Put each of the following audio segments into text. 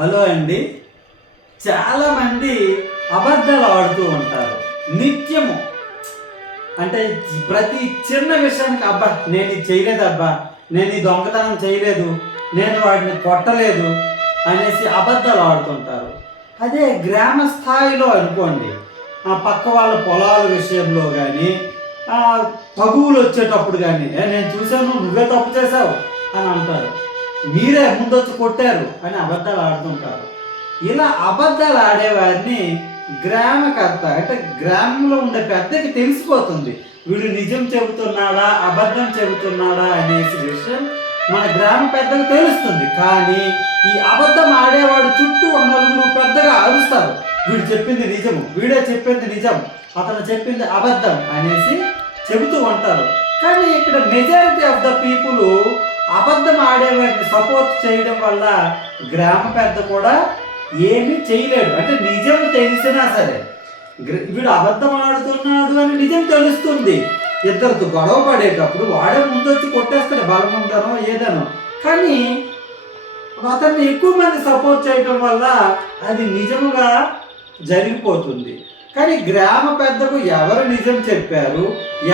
Hello అండి. చాలామంది అబద్ధాలు ఆడుతూ ఉంటారు నిత్యము. అంటే ప్రతి చిన్న విషయానికి అబ్బా నేను ఇది చేయలేదు, అబ్బా నేను ఈ దొంగతనం చేయలేదు, నేను వాడిని కొట్టలేదు అనేసి అబద్ధాలు ఆడుతుంటారు. అదే గ్రామ స్థాయిలో అనుకోండి, ఆ పక్క వాళ్ళ పొలాల విషయంలో కానీ, తగువులు వచ్చేటప్పుడు కానీ నేను చూశాను నువ్వే తప్పు చేశావు అని అంటారు, మీరే ముందొచ్చి కొట్టారు అని అబద్ధాలు ఆడుతుంటారు. ఇలా అబద్ధాలు ఆడేవారిని గ్రామకర్త అంటే గ్రామంలో ఉండే పెద్దకి తెలిసిపోతుంది, వీడు నిజం చెబుతున్నాడా అబద్ధం చెబుతున్నాడా అనేసి విషయం మన గ్రామ పెద్దకు తెలుస్తుంది. కానీ ఈ అబద్ధం ఆడేవాడు చుట్టూ ఉన్న నలుగురు పెద్దగా అరుస్తారు, వీడు చెప్పింది నిజము, వీడే చెప్పింది నిజం, అతను చెప్పింది అబద్ధం అనేసి చెబుతూ ఉంటారు. కానీ ఇక్కడ మెజారిటీ ఆఫ్ ద పీపుల్ అబద్ధం ఆడేవాడిని సపోర్ట్ చేయడం వల్ల గ్రామ పెద్ద కూడా ఏమీ చేయలేడు. అంటే నిజం తెలిసినా సరే వీడు అబద్ధం ఆడుతున్నాడు అని నిజం తెలుస్తుంది, ఇద్దరితో గొడవ పడేటప్పుడు వాడే ముందొచ్చి కొట్టేస్తాడు బలముందనో ఏదనో. కానీ అతన్ని ఎక్కువ మంది సపోర్ట్ చేయడం వల్ల అది నిజముగా జరిగిపోతుంది. కానీ గ్రామ పెద్దకు ఎవరు నిజం చెప్పారు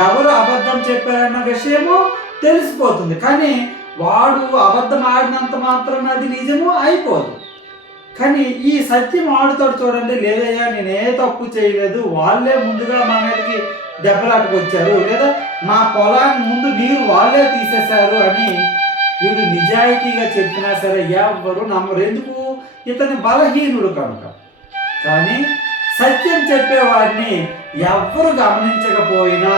ఎవరు అబద్ధం చెప్పారన్న విషయము తెలిసిపోతుంది. కానీ వాడు అబద్ధం ఆడినంత మాత్రం అది నిజము అయిపోదు. కానీ ఈ సత్యం ఆడుతాడు చూడండి, లేదయ్యా నేనే తప్పు చేయలేదు, వాళ్ళే ముందుగా మా మీదకి దెబ్బలాటకు వచ్చారు, లేదా మా పొలాన్ని ముందు నీరు వాళ్ళే తీసేశారు అని వీడు నిజాయితీగా చెప్పినా సరే ఎవ్వరు నమ్మరు. ఎందుకు? ఇతని బలహీనుడు కనుక. కానీ సత్యం చెప్పేవాడిని ఎవ్వరు గమనించకపోయినా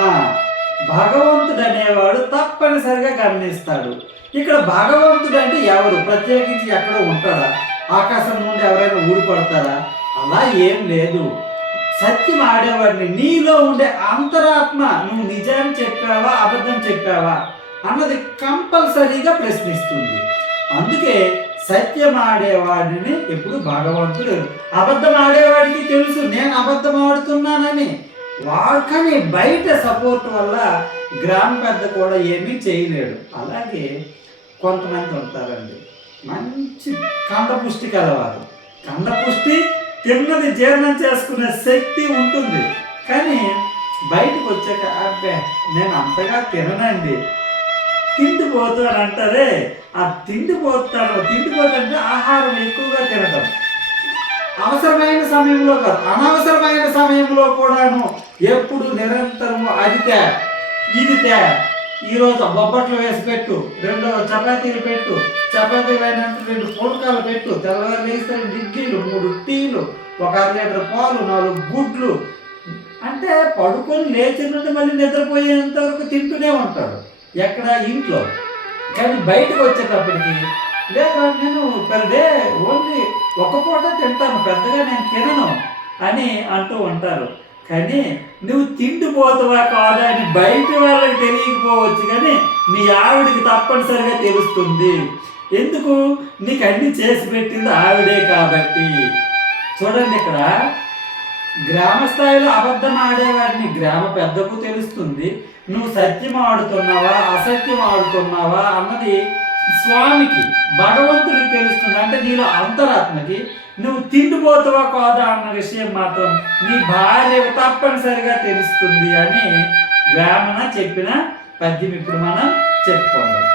భగవంతుడు అనేవాడు తప్పనిసరిగా గమనిస్తాడు. ఇక్కడ భగవంతుడు అంటే ఎవరు? ప్రత్యేకించి ఎక్కడో ఉంటాడా? ఆకాశం నుండి ఎవరైనా ఊడిపడతారా? అలా ఏం లేదు. సత్యం ఆడేవాడిని నీలో ఉండే అంతరాత్మ నువ్వు నిజం చెప్పావా అబద్ధం చెప్పావా అన్నది కంపల్సరీగా ప్రశ్నిస్తుంది. అందుకే సత్యం ఆడేవాడిని ఎప్పుడు భగవంతుడు, అబద్ధం ఆడేవాడికి తెలుసు నేను అబద్ధం ఆడుతున్నానని, కానీ బయట సపోర్ట్ వల్ల గ్రామ పెద్ద కూడా ఏమీ చేయలేడు. అలాగే కొంతమంది ఉంటారండి, మంచి కండపుష్టి కలవారు, కండపుష్టి తిన్నది జీర్ణం చేసుకునే శక్తి ఉంటుంది. కానీ బయటకు వచ్చాక అబ్బే నేను అంతగా తిననండి, తిండిపోతూ అని అంటారే, ఆ తిండిపోతుంటే ఆహారం ఎక్కువగా తినటం, అవసరమైన సమయంలో కాదు అనవసరమైన సమయంలో కూడాను ఎప్పుడు నిరంతరము అది ఇది ఈరోజు బొబ్బట్లు వేసి పెట్టు, 2 చపాతీలు పెట్టు, చపాతీలు అయినంత 2 పుల్కాలు పెట్టు, తెల్లవారు లేస్తే 2 ఇడ్లీలు, 3 టీలు, 1 అర లీటర్ పాలు, 4 గుడ్లు, అంటే పడుకొని లేచి నుండి మళ్ళీ నిద్రపోయేంత వరకు తింటూనే ఉంటాడు ఎక్కడ ఇంట్లో. కానీ బయటకు వచ్చేటప్పటికి లేదా నేను పర్ డే ఓన్లీ 1 పూట తింటాను, పెద్దగా నేను తినను అని అంటూ ఉంటారు. కానీ నువ్వు తిండిపోతావా కాదా అని బయట వాళ్ళకి తెలియకపోవచ్చు, కానీ మీ ఆవిడికి తప్పనిసరిగా తెలుస్తుంది. ఎందుకు? నీకు అన్ని చేసి పెట్టింది ఆవిడే కాబట్టి. చూడండి, ఇక్కడ గ్రామ స్థాయిలో అబద్ధం ఆడేవాడిని గ్రామ పెద్దకు తెలుస్తుంది, నువ్వు సత్యం ఆడుతున్నావా అసత్యం ఆడుతున్నావా అన్నది స్వామికి భగవంతుడికి తెలుస్తుంది. అంటే నీలో అంతరాత్మకి నువ్వు తిండిపోతావా కాదా అన్న విషయం మాత్రం నీ భార్యకు తప్పనిసరిగా తెలుస్తుంది అని వేమన చెప్పిన పద్యం ఇప్పుడు మనం చెప్పుకుందాం.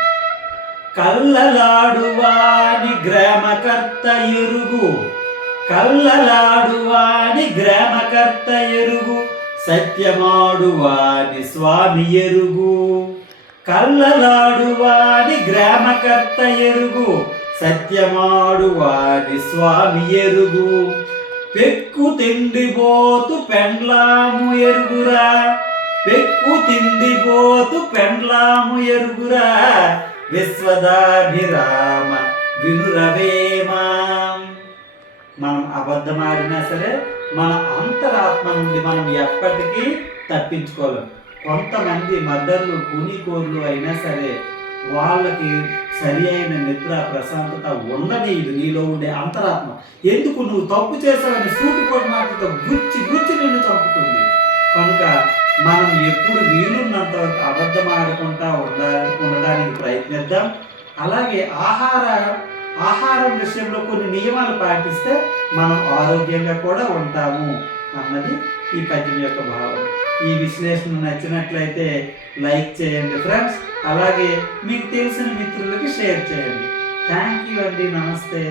కల్లలాడువాని గ్రామకర్త ఎరుగు, కల్లలాడువాని గ్రామకర్త ఎరుగు, సత్యమాడువాని స్వామి ఎరుగు. కల్లలాడువాని గ్రామకర్త ఎరుగు, సత్యమాడువాని స్వామి ఎరుగు. పెక్కు తిండిపోతు పెండ్లాము ఎరుగురా, పెక్కు తిండిపోతు పెండ్లాము ఎరుగురా, విశ్వదాభిరామ వినురవేమా. మనం అబద్ధమాడినా సరే మన అంతరాత్మ నుండి మనం ఎప్పటికీ తప్పించుకోలేం. కొంతమంది మద్దర్లు కూనీకోర్లు అయినా సరే వాళ్ళకి సరి అయిన నిద్ర ప్రశాంతత ఉండనీయదు నీలో ఉండే అంతరాత్మ. ఎందుకు? నువ్వు తప్పు చేసావని సూటిపోటు మాటతో గుచ్చి నిన్ను చంపుతుంది. కనుక మనం ఎప్పుడు వీలున్నంత వరకు అబద్ధం ఆడకుండా ఉండడానికి ప్రయత్నిద్దాం. అలాగే ఆహారం విషయంలో కొన్ని నియమాలు పాటిస్తే మనం ఆరోగ్యంగా కూడా ఉంటాము అన్నది ఈ పద్యం యొక్క భావం. ఈ విశ్లేషణ నచ్చినట్లయితే లైక్ చేయండి ఫ్రెండ్స్, అలాగే మీకు తెలిసిన మిత్రులకి షేర్ చేయండి. థ్యాంక్ యూ అండి, నమస్తే.